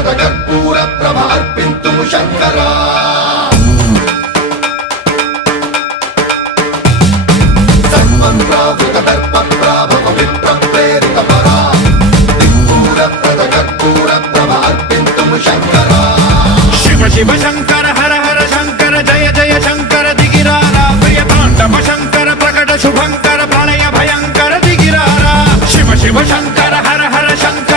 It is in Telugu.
కర్పూర ప్రభ అర్పింతుము శంకరా సర్వప్రావృత దర్ప ప్రాభవ విప్ర ప్రేరిత పరా దిక్పూర ప్రద కర్పూర ప్రభ అర్పింతుము శంకరా శివ శివ శంకర హర హర శంకర జయ జయ శంకర దిగిరారా ప్రియ తాండవ శంకర ప్రకట శుభంకర ప్రళయ భయంకర దిగిరారా శివ శివ శంకర హర హర శంకర